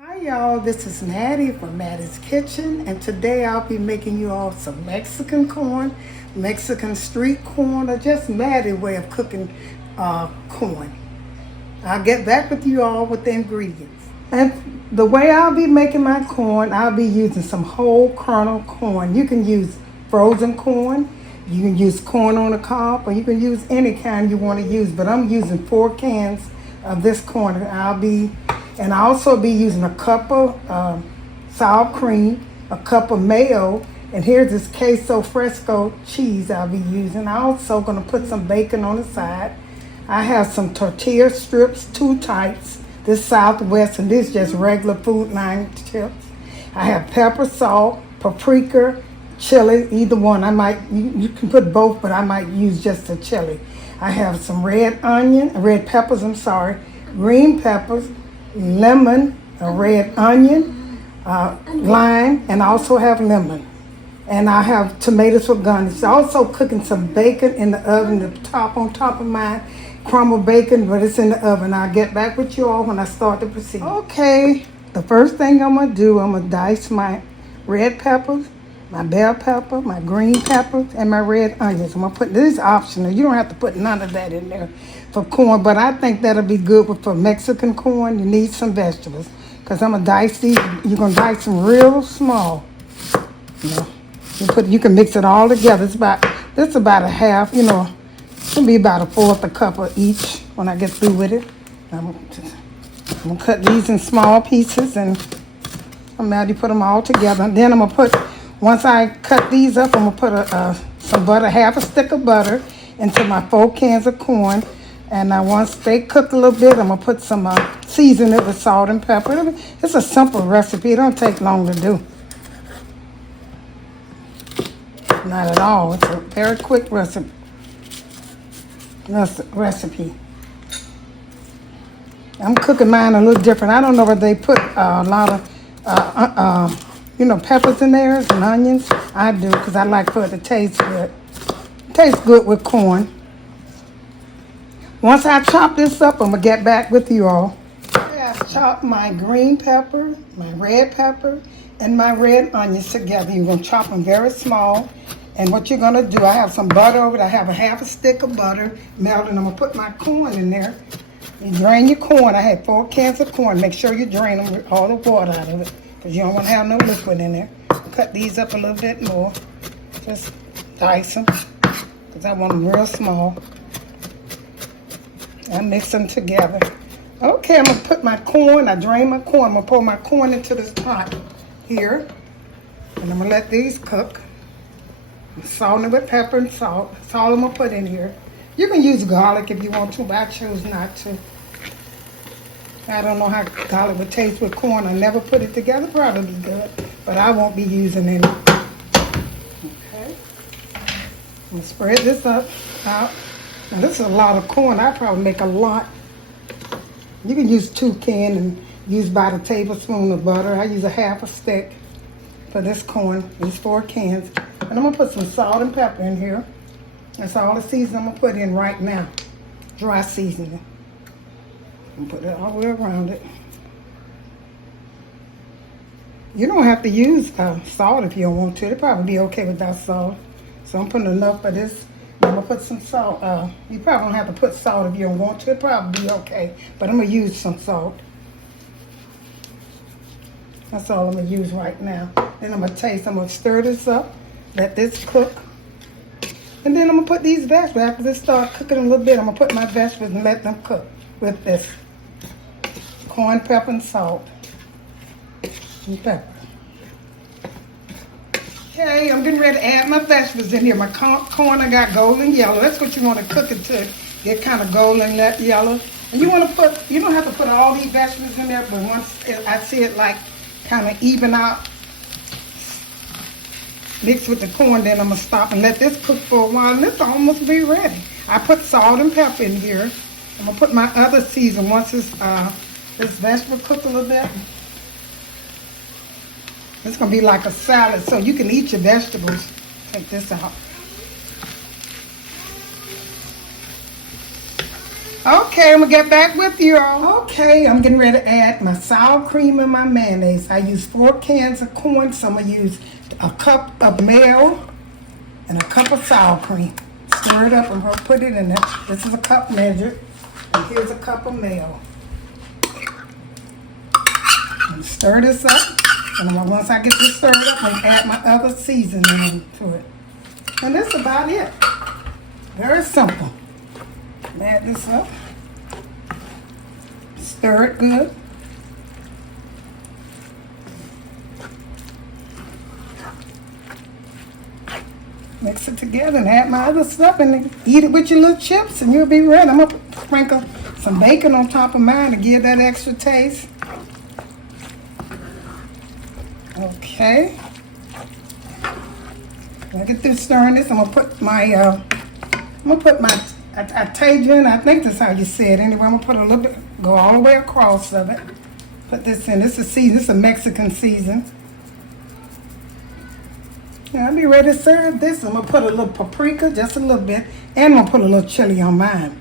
Hi y'all, this is Mattie from Mattie's Kitchen, and today I'll be making you all some Mexican corn, Mexican street corn, or just Mattie way of cooking corn. I'll get back with you all with the ingredients. And the way I'll be making my corn, I'll be using some whole kernel corn. You can use frozen corn, you can use corn on the cob, or you can use any kind you want to use, but I'm using 4 cans of this corn. And I'll also be using a cup of sour cream, a cup of mayo, and here's this Queso fresco cheese I'll be using. I'm also going to put some bacon on the side. I have some tortilla strips, 2 types. This Southwest, and this just regular food line chips. I have pepper, salt, paprika, chili, either one. You can put both, but I might use just the chili. I have some red peppers, green peppers, lemon, a red onion, lime, and I also have lemon. And I have tomatoes for garnish. Also cooking some bacon in the oven, on top of mine, crumbled bacon, but it's in the oven. I'll get back with you all when I start the procedure. Okay, the first thing I'm gonna do, I'm gonna dice my red peppers, my bell pepper, my green peppers, and my red onions. I'm gonna put this is optional. You don't have to put none of that in there for corn, but I think that'll be good for Mexican corn. You need some vegetables, because I'm gonna dice these. You're gonna dice them real small. You can mix it all together. This is about a half. It'll be about a 1/4 a cup of each when I get through with it. I'm gonna cut these in small pieces, and I'm ready to put them all together. And then once I cut these up, I'm gonna put some butter, half a stick of butter, into my 4 cans of corn. And once they cook a little bit, I'm gonna put some season it with salt and pepper. It's a simple recipe. It don't take long to do. Not at all. It's a very quick recipe. I'm cooking mine a little different. I don't know if they put a lot of peppers in there and onions. I do, because I like for it to taste good. It tastes good with corn. Once I chop this up, I'm going to get back with you all. I've chopped my green pepper, my red pepper, and my red onions together. You're going to chop them very small. And what you're going to do, I have some butter over it. I have a half a stick of butter melted. I'm going to put my corn in there. You drain your corn. I had 4 cans of corn. Make sure you drain them with all the water out of it, because you don't want to have no liquid in there. Cut these up a little bit more. Just dice them, because I want them real small. I mix them together. Okay, I'm going to put my corn. I drain my corn. I'm going to pour my corn into this pot here. And I'm going to let these cook. I'm salting it with pepper and salt. That's all I'm going to put in here. You can use garlic if you want to, but I choose not to. I don't know how garlic would taste with corn. I never put it together. Probably good, but I won't be using any. Okay. I'm going to spread this out. Now this is a lot of corn. I probably make a lot. You can use 2 cans and use about a tablespoon of butter. I use a half a stick for this corn, these 4 cans. And I'm going to put some salt and pepper in here. That's all the seasoning I'm going to put in right now. Dry seasoning. And put it all the way around it. You don't have to use salt if you don't want to. It'll probably be okay without salt. So I'm putting enough for this. I'm going to put some salt. You probably don't have to put salt if you don't want to. It'll probably be okay. But I'm going to use some salt. That's all I'm going to use right now. Then I'm going to taste. I'm going to stir this up. Let this cook. And then I'm going to put these vegetables. After this starts cooking a little bit, I'm going to put my vegetables and let them cook with this corn, pepper, and salt. And pepper. Okay, I'm getting ready to add my vegetables in here. My corn, I got golden yellow. That's what you want to cook it to get kind of golden yellow. And you want to you don't have to put all these vegetables in there, but once I see it like kind of even out, mix with the corn, then I'm going to stop and let this cook for a while, and this almost be ready. I put salt and pepper in here. I'm going to put my other season once this vegetable cooked a little bit. It's going to be like a salad, so you can eat your vegetables. Take this out. Okay, I'm gonna get back with you all. Okay, I'm getting ready to add my sour cream and my mayonnaise. I use 4 cans of corn, so I'm gonna use a cup of mayo and a cup of sour cream. Stir it up and we'll put it in there. This is a cup measure, and here's a cup of mayo. And stir this up, and then once I get this stirred up, I'm gonna add my other seasoning to it. And that's about it. Very simple. Add this up. Stir it good. Mix it together and add my other stuff and eat it with your little chips and you'll be ready. I'm going to sprinkle some bacon on top of mine to give that extra taste. Okay. When I get through stirring this, I'm going to put my Tajn, I think that's how you say it. Anyway, I'm going to put a little bit, go all the way across of it. Put this in. This is season. This is a Mexican season. Yeah, I'll be ready to serve this. I'm going to put a little paprika, just a little bit. And I'm going to put a little chili on mine.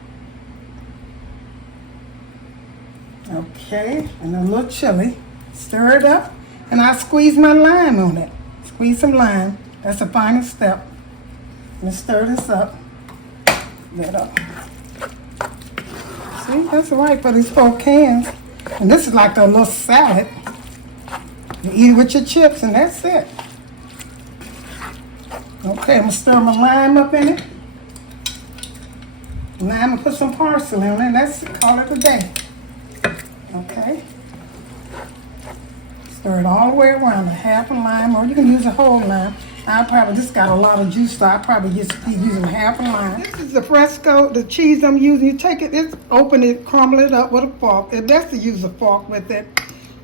Okay, and a little chili. Stir it up. And I squeeze my lime on it. Squeeze some lime. That's the final step. And stir this up. That up. See, that's right for these 4 cans. And this is like a little salad. You eat it with your chips and that's it. Okay, I'm gonna stir my lime up in it. Now I'm gonna put some parsley on it and that's it. Call it a day. Okay. Stir it all the way around, a half a lime, or you can use a whole lime. This got a lot of juice, so I probably just be using half a lime. This is the fresco, the cheese I'm using. You take it, open it, crumble it up with a fork. It's best to use a fork with it,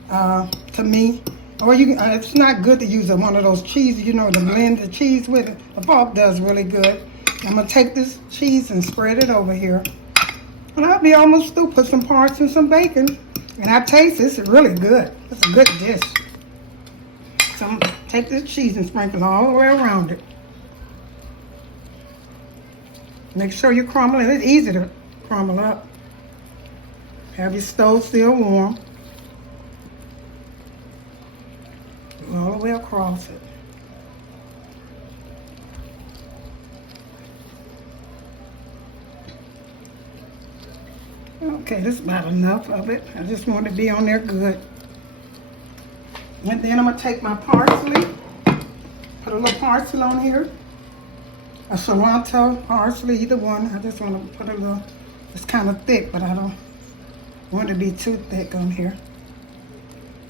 to me. Or you can, it's not good to use one of those cheeses, to blend the cheese with it. The fork does really good. I'm gonna take this cheese and spread it over here. And I'll be almost through. Put some parsley and some bacon. And I taste this is really good. It's a good dish. So I'm gonna take this cheese and sprinkle it all the way around it. Make sure you crumble it. It's easy to crumble up. Have your stove still warm. Go all the way across it. Okay, this is about enough of it. I just want it to be on there good. And then I'm going to take my parsley, put a little parsley on here, a cilantro, parsley, either one. I just want to put a little, it's kind of thick, but I don't want it to be too thick on here.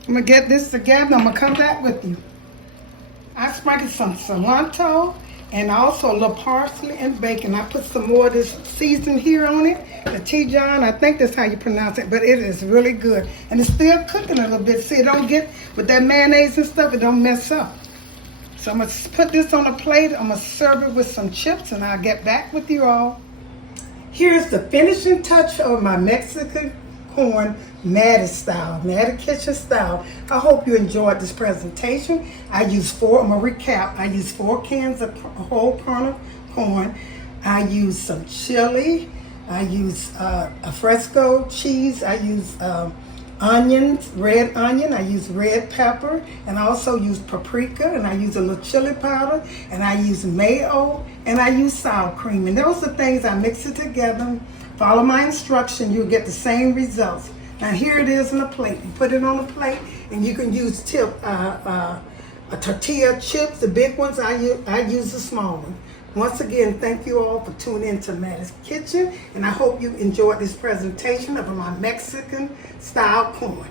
I'm going to get this together. I'm going to come back with you. I sprinkled some cilantro and also a little parsley and bacon. I put some more of this season here on it. The Tajn, I think that's how you pronounce it, but it is really good. And it's still cooking a little bit. See, it don't get, with that mayonnaise and stuff, it don't mess up. So I'm going to put this on a plate. I'm going to serve it with some chips, and I'll get back with you all. Here's the finishing touch of my Mexican corn Mattie style, Mattie kitchen style. I hope you enjoyed this presentation. I'm going to recap. I used 4 cans of whole kernel corn. I used some chili. I use a fresco cheese. I use onions, red onion. I use red pepper, and I also use paprika, and I use a little chili powder, and I use mayo, and I use sour cream. And those are things I mix it together. Follow my instruction, you'll get the same results. Now here it is in a plate. You put it on a plate, and you can use a tortilla chips, the big ones. I use the small one. Once again, thank you all for tuning in to Mattie's Kitchen, and I hope you enjoyed this presentation of my Mexican style corn.